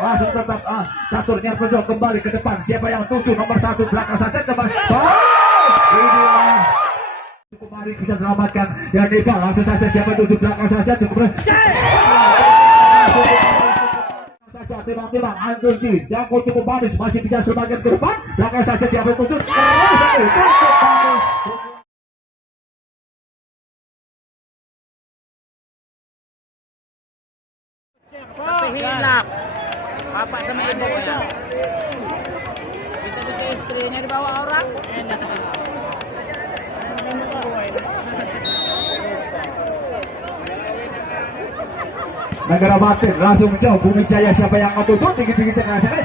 langsung tetap caturnya Perso kembali ke depan. Siapa yang tuju? Nomor 1 belakang saja teman. Inilah kembali bisa selamatkan ya Neva. Langsung saja siapa tuju belakang saja cukup saja timbang-timbang Andurji jangkau cukup manis masih bisa semakin ke depan. Belakang saja siapa tuju cukup manis. Sampai hilap bapak sama ibunya, bisa-bisa istrinya dibawa orang. Negara Batin langsung menjauh Bumi Jaya. Siapa yang ngetutup tinggi-tinggi keras sekali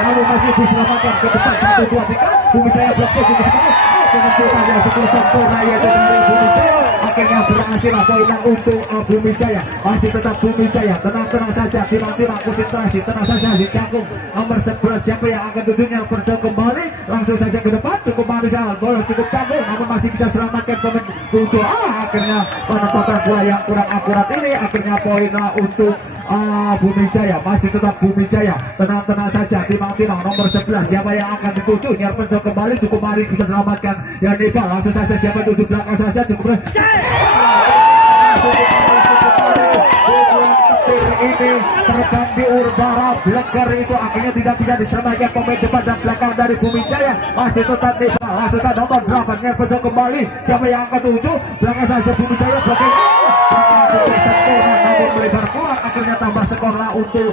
namun masih diselamatkan ke depan. 1, 2, 3 Bumi Jaya blok C juga sekali dengan putar yang cukup sempurna yaitu dari Bumi Jaya. Akhirnya berhasil poin untuk Bumi Jaya. Masih tetap Bumi Jaya. Tenang-tenang saja, timbang-timbang konsentrasi. Tenang saja di canggung nomor 11 siapa yang akan tujuhnya Perso kembali langsung saja ke depan. Cukup manis bola cukup canggung namun masih bisa selamatkan pemain untuk akhirnya penempatan bola yang kurang akurat ini. Akhirnya poin untuk Bumi Jaya. Masih tetap Bumi Jaya. Tenang-tenang saja, timbang-timbang nomor 11 siapa yang akan dituju Perso kembali cukup manis bisa selamatkan ya Neva. Langsung saja siapa tuju belakang saja cukup ini terbang di udara blegar itu akhirnya tidak bisa diselamatkan pemain depan dan belakang dari Bumi Jaya. Masih tetap Neva. Langsung saja nomor 8 Perso kembali siapa yang akan tuju belakang saja Bumi Jaya belakang sempurna namun melebar keluar. Akhirnya tambah skor untuk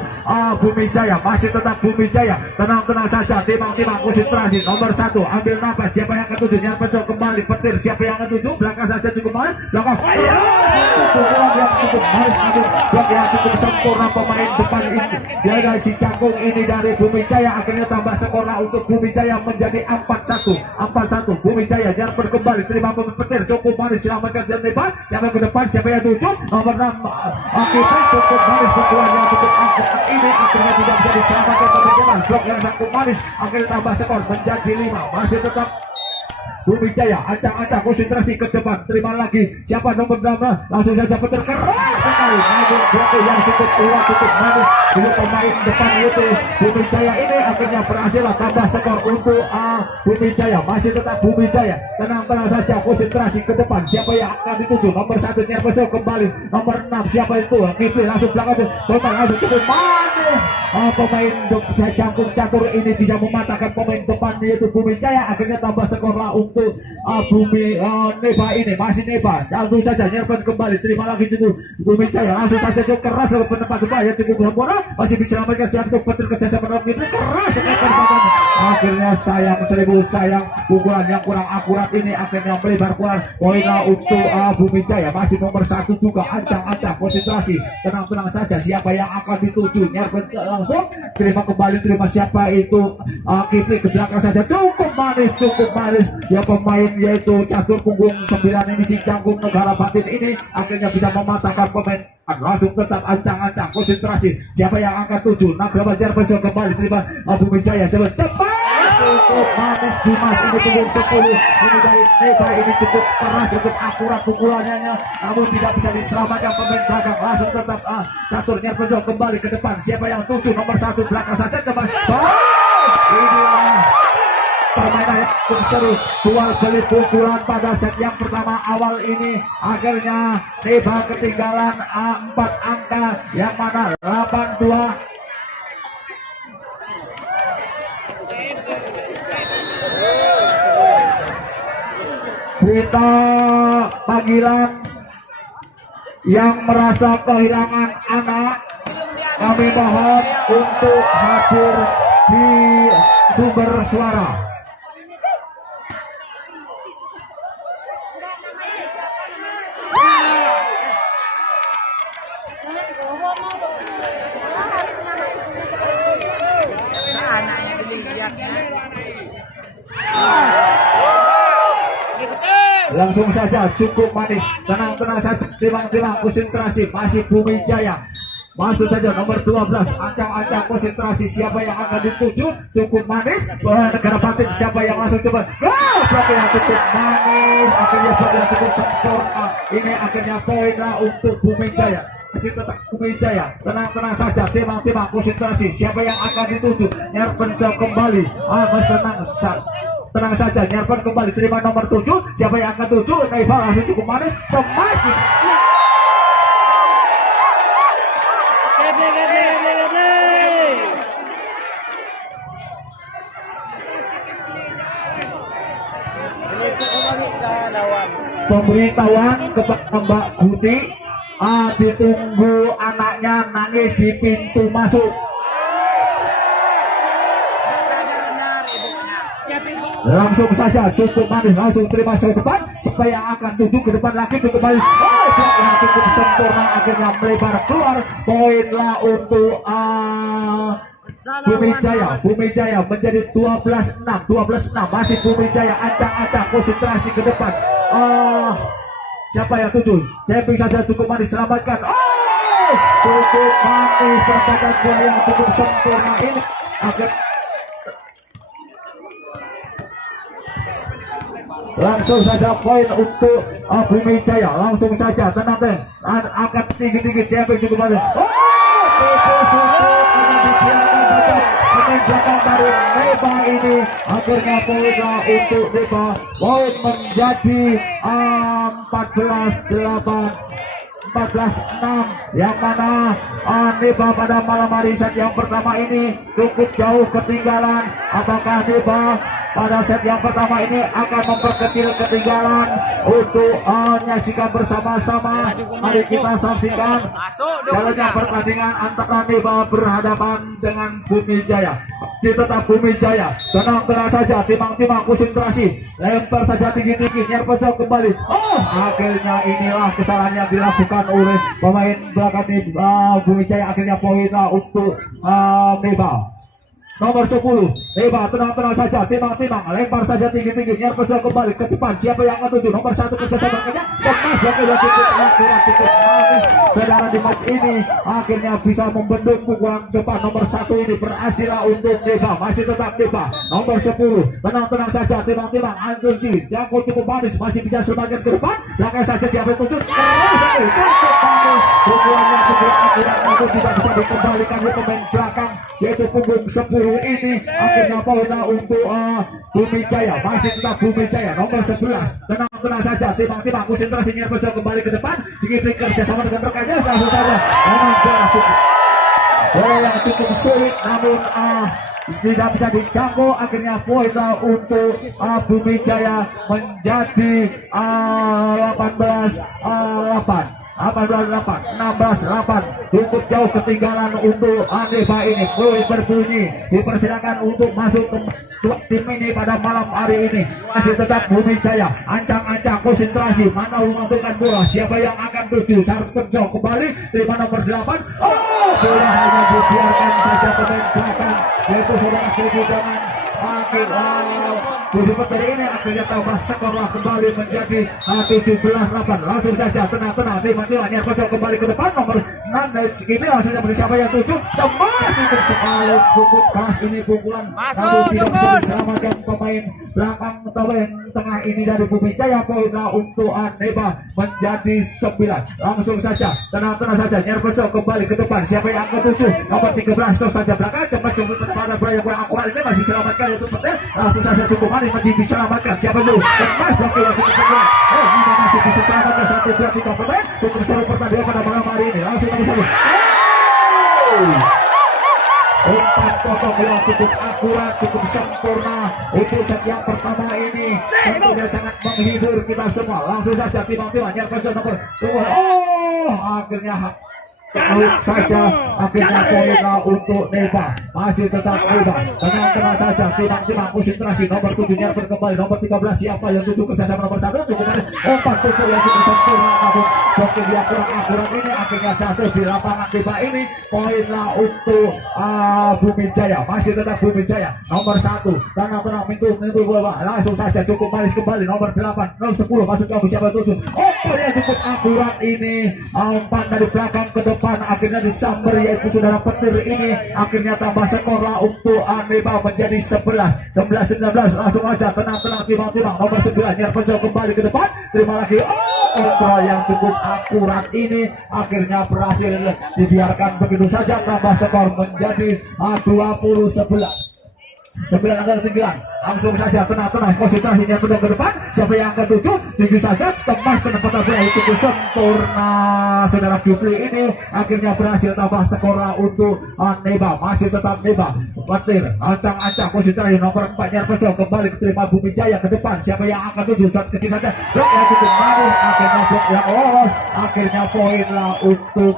Bumi Jaya. Masih tetap Bumi Jaya. Tenang-tenang saja, timbang-timbang konsentrasi. Nomor 1 ambil nafas siapa yang akan tuju Perso kembali petir siapa yang akan tuju belakang saja cukup manis belakang pukulan yang cukup manis namun blok yang cukup sempurna pemain depan ini jaga Cicakung ini dari Bumi Jaya. Akhirnya tambah skor untuk Bumi Jaya menjadi 4-1 Bumi Jaya jangan kembali terima pemain petir cukup manis selamatkan dan depan siapa ke depan siapa yang tuju nomor 6 Kipri cukup manis pukulan yang cukup angkat ini akhirnya tidak bisa diselamatkan pemain depan. Blok yang cukup manis akhirnya tambah skor menjadi 5. Masih tetap Bumi Jaya ancang-ancang konsentrasi ke depan terima lagi siapa nomor 6 langsung saja petir keras sekali namun blok yang cukup kuat cukup manis untuk pemain depan itu Bumi Jaya ini akhirnya berhasil tambah skor untuk Bumi Jaya. Masih tetap Bumi Jaya. Tenang-tenang saja konsentrasi ke depan siapa yang akan dituju nomor 1 Perso kembali nomor 6 siapa itu Kipli langsung belakang total langsung cukup manis pemain cangkung catur ini bisa mematahkan pemain depan yaitu Bumi Jaya. Akhirnya tambah skor untuk Bumi Neva ini masih Neva langsung saja nyerban kembali terima lagi cukup Bumi Jaya langsung saja cukup keras ke penempat kembali cukup sempurna masih bisa selamatkan siapa petir kerjasama nomor Kipli keras akhirnya sayang sayang pukulan yang kurang akurat ini akhirnya melebar keluar poin untuk Bumi Jaya. Masih nomor 1 juga ancang-ancang konsentrasi tenang-tenang saja siapa yang akan dituju nyerban langsung terima kembali terima siapa itu Kipli ke belakang saja cukup manis ya pemain yaitu catur punggung 9 ini si Canggung Negara Batin ini akhirnya bisa mematahkan pemain langsung tetap ancang-ancang konsentrasi siapa yang akan tuju Nagrama Perso kembali terima Bumi Jaya cepat cukup manis Dimas ini punggung 10 ini dari Neva ini cukup keras cukup akurat pukulannya namun tidak bisa diselamatkan pemain belakang. Langsung tetap catur Perso kembali ke depan siapa yang tuju nomor 1 belakang saja kembali inilah permainan yang cukup seru jual beli pukulan pada set yang pertama awal ini. Akhirnya Neva ketinggalan 4 angka yang mana 82 kita panggilan yang merasa kehilangan anak kami mohon untuk hadir di sumber suara. Langsung saja cukup manis tenang-tenang saja timbang-timbang konsentrasi masih Bumi Jaya. Masuk saja nomor 12 ancang-ancang konsentrasi siapa yang akan dituju cukup manis Negara Batin siapa yang langsung coba berarti yang cukup manis akhirnya berarti cukup sempurna ini akhirnya poin untuk Bumi Jaya. masih tetap Bumi Jaya. Tenang saja, timang konsentrasi. Siapa yang akan dituju? Nyerpen kembali. Mas tenang saja, Nyerpen kembali terima nomor 7. Siapa yang akan tuju? Naifa langsung cukup manis. Cemas. Pemberitahuan kepada Mbak Guti, ditunggu anaknya nangis di pintu masuk. Langsung saja cukup manis, langsung terima ke depan. Siapa yang akan tuju ke depan lagi ke kembali. Yang cukup sempurna akhirnya melebar keluar. Poinlah untuk Bumi Jaya menjadi 12-6 masih Bumi Jaya ancang-ancang konsentrasi ke depan. Siapa yang tuju? Camping saja cukup manis, selamatkan. Cukup manis perempatan bola yang cukup sempurna ini agar langsung saja poin untuk Bumi Jaya. Langsung saja tenang deh, akan tinggi camping cukup manis. Belakang dari Neva ini akhirnya poinnya untuk Neva, poin menjadi 14-6 yang mana Neva pada malam hari set yang pertama ini cukup jauh ketinggalan. Apakah Neva pada set yang pertama ini akan memperkecil ketinggalan? Untuk menyaksikan bersama-sama, mari kita saksikan jalannya pertandingan antara Neva berhadapan dengan Bumi Jaya. Tetap Bumi Jaya, tenang saja, timang konsentrasi, lempar saja tinggi-tinggi, Nyerpeso kembali. Akhirnya inilah kesalahan yang dilakukan oleh pemain belakang Bumi Jaya. Akhirnya poinnya untuk Neva. Nomor 10, Neva tenang saja, timang lempar saja tinggi-tinggi, Nyerpeso kembali ke depan. Siapa yang akan tuju? Nomor 1 kerjasama kerja cemas, cukup manis. Saudara di match ini akhirnya bisa membendung pukulan depan. Nomor 1 ini berhasil untuk Neva, masih tetap Neva. Nomor 10, tenang saja, timang Anjurji, Jangko cukup manis, masih bisa sebagian ke depan. Belakang saja siapa yang tuju? Cukup manis, pukulannya cukup akurat, namun tidak bisa dikembalikan ke pemain belakang, yaitu punggung 10 ini. Akhirnya poinnya untuk Bumi Jaya, masih tetap Bumi Jaya. Nomor 11, tenang saja, timang konsentrasi, Nyerpeso kembali ke depan, sedikit kerjasama dengan rekannya. Langsung saja memang bola yang cukup sulit, namun tidak bisa dijangkau. Akhirnya poinnya untuk Bumi Jaya menjadi 16-8, cukup jauh ketinggalan untuk Neva ini. Peluit berbunyi, dipersilakan untuk masuk ke tim ini pada malam hari ini. Masih tetap Bumi Jaya ancang-ancang konsentrasi, mana memantukan bola, siapa yang akan tuju? Sarpenso kembali terima nomor 8. Bola hanya dibiarkan saja pemain belakang, yaitu saudara Kiki dengan tujuh petir ini. Akhirnya tambah skor kembali menjadi 17-8. Langsung saja tenang Nyerpeso kembali ke depan. Nomor 6 ini langsung saja siapa yang tuju? Cemas untuk sekali cukup keras ini pukulan, namun tidak bisa diselamatkan pemain belakang pemain tengah ini dari Bumi Jaya. Poinnya untuk Neva menjadi 9. Langsung saja tenang saja, Nyerpeso kembali ke depan. Siapa yang akan tuju? Nomor 13 terus saja belakang, cepat pada bola yang kurang akurat ini masih selamatkan yaitu Petir. Langsung saja cukup manis, masih bisa selamatkan. Siapa dulu? Cemas blokir yang cukup kuat. Ini masih bisa selamatkan 1, 2, 3 pemain. Cukup seru pertandingan pada malam hari ini. Langsung nomor 1. Umpan potong yang cukup akurat, cukup sempurna untuk set yang pertama ini. Tentunya sangat menghibur kita semua. Langsung saja timang Nyerpeso nomor 2. Akhirnya saja akhirnya poinnya untuk Neva, masih tetap Neva. Tenang saja, timang konsentrasi. Nomor 7 Nyerpen kembali, nomor 13 siapa yang tuju kerjasama nomor 1? Cukup manis, umpan tubuh yang cukup sempurna, namun blokir dia kurang akurat ini. Akhirnya jatuh di lapangan Neva ini. Poinnya untuk Bumi Jaya, masih tetap Bumi Jaya. Nomor 1, tenang mintu bola. Langsung saja cukup manis kembali. Nomor 8, nomor 10 masuk ke siapa tuju? Umpan yang cukup akurat ini. Umpan dari belakang ke depan, akhirnya disamber yaitu saudara Petir ini. Akhirnya tambah skor untuk Neva menjadi 11-19. Langsung aja tenang timang nomor 9 Nyerpeso kembali ke depan, terima lagi kontrol yang cukup akurat ini. Akhirnya akhirnya berhasil dibiarkan begitu saja, tambah skor menjadi 20-11. 9-9 langsung saja tenang-tenang konsentrasinya ke depan. Siapa yang akan tuju tinggi saja, tembak penempatan bola yang cukup sempurna. Saudara Jupri ini akhirnya berhasil tambah skor untuk Neba, masih tetap Neba petir ancang-ancang konsentrasi nomor 4 Nyarpeso kembali terima Bumi Jaya ke depan. Siapa yang akan tuju saat kecil saja, blok yang cukup manis, akhirnya blok yang lolos, akhirnya poin lah untuk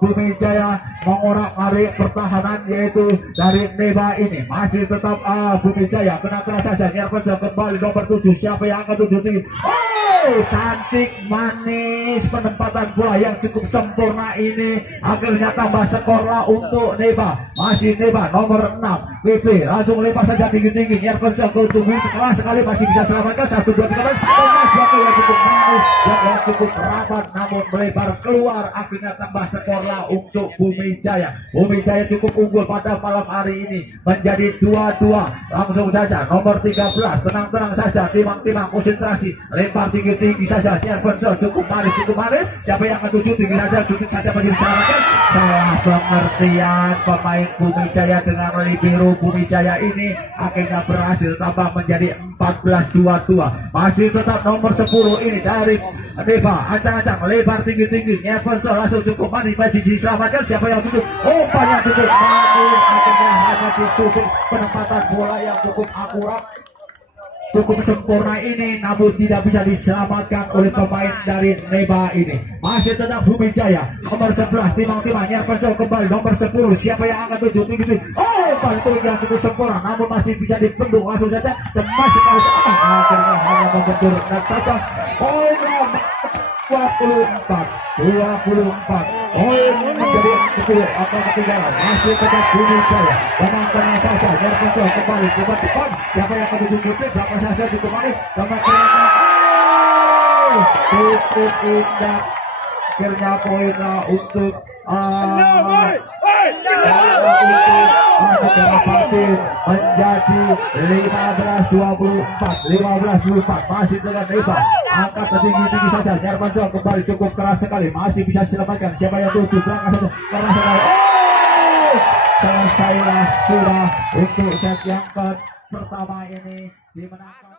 Bumi Jaya mengorak-arik pertahanan yaitu dari Neba ini. Masih tetap Bumi Jaya kena-kena saja. Nyarpeso kembali nomor 7. Siapa yang akan tuju tinggi? Oh, cantik manis penempatan bola yang cukup sempurna ini. Akhirnya tambah skor lah untuk Neba. Masih Neba nomor 6. PP langsung lepas saja tinggi-tinggi. Nyarpeso keutungin sekali masih bisa selamatkan 1 2 3 4 yang cukup manis yang cukup rapat namun melebar keluar. Akhirnya tambah skor lah untuk Bumi Jaya. Bumi Jaya cukup unggul pada malam hari ini menjadi 2-2. Langsung saja nomor 13 tenang-tenang saja, timang-timang konsentrasi, lempar tinggi-tinggi saja. Nyarpeso cukup manis. Siapa yang akan tuju tinggi saja, cukup saja masih diselamatkan. Salah pengertian pemain Bumi Jaya dengan libero Bumi Jaya ini akhirnya berhasil tambah menjadi 14-22. Masih tetap nomor 10 ini dari Neba, ancang-ancang lebar tinggi-tinggi. Nyarpeso langsung cukup manis masih diselamatkan. Siapa yang tuju? Umpannya cukup manis, akhirnya hanya disusun penempatan bola yang cukup akurat, cukup sempurna ini namun tidak bisa diselamatkan oleh pemain dari Neba ini. Masih tetap Bumi Jaya nomor 11 timang-timang. Nyarpeso kembali nomor 10. Siapa yang akan tuju tinggi? Oh, bantu yang cukup sempurna namun masih bisa dibendung. Langsung saja cemas sekali akhirnya hanya membentur dan saja. Oh, 24 poin menjadi 10 atau ketinggalan. Masih tetap Bumi Jaya tenang-tenang saja. Nyarpeso kembali ke depan. Siapa yang akan tuju tinggi? Belakang saja cukup manis nomor 3. Cukup indah. Akhirnya poin lah untuk menjadi 15-24 masih dengan Neba angkat tinggi-tinggi saja. Nyarpeso kembali cukup keras sekali masih bisa diselamatkan. Siapa yang tuju belakang saja keras sekali. Selesailah sudah untuk set yang pertama ini dimenangkan.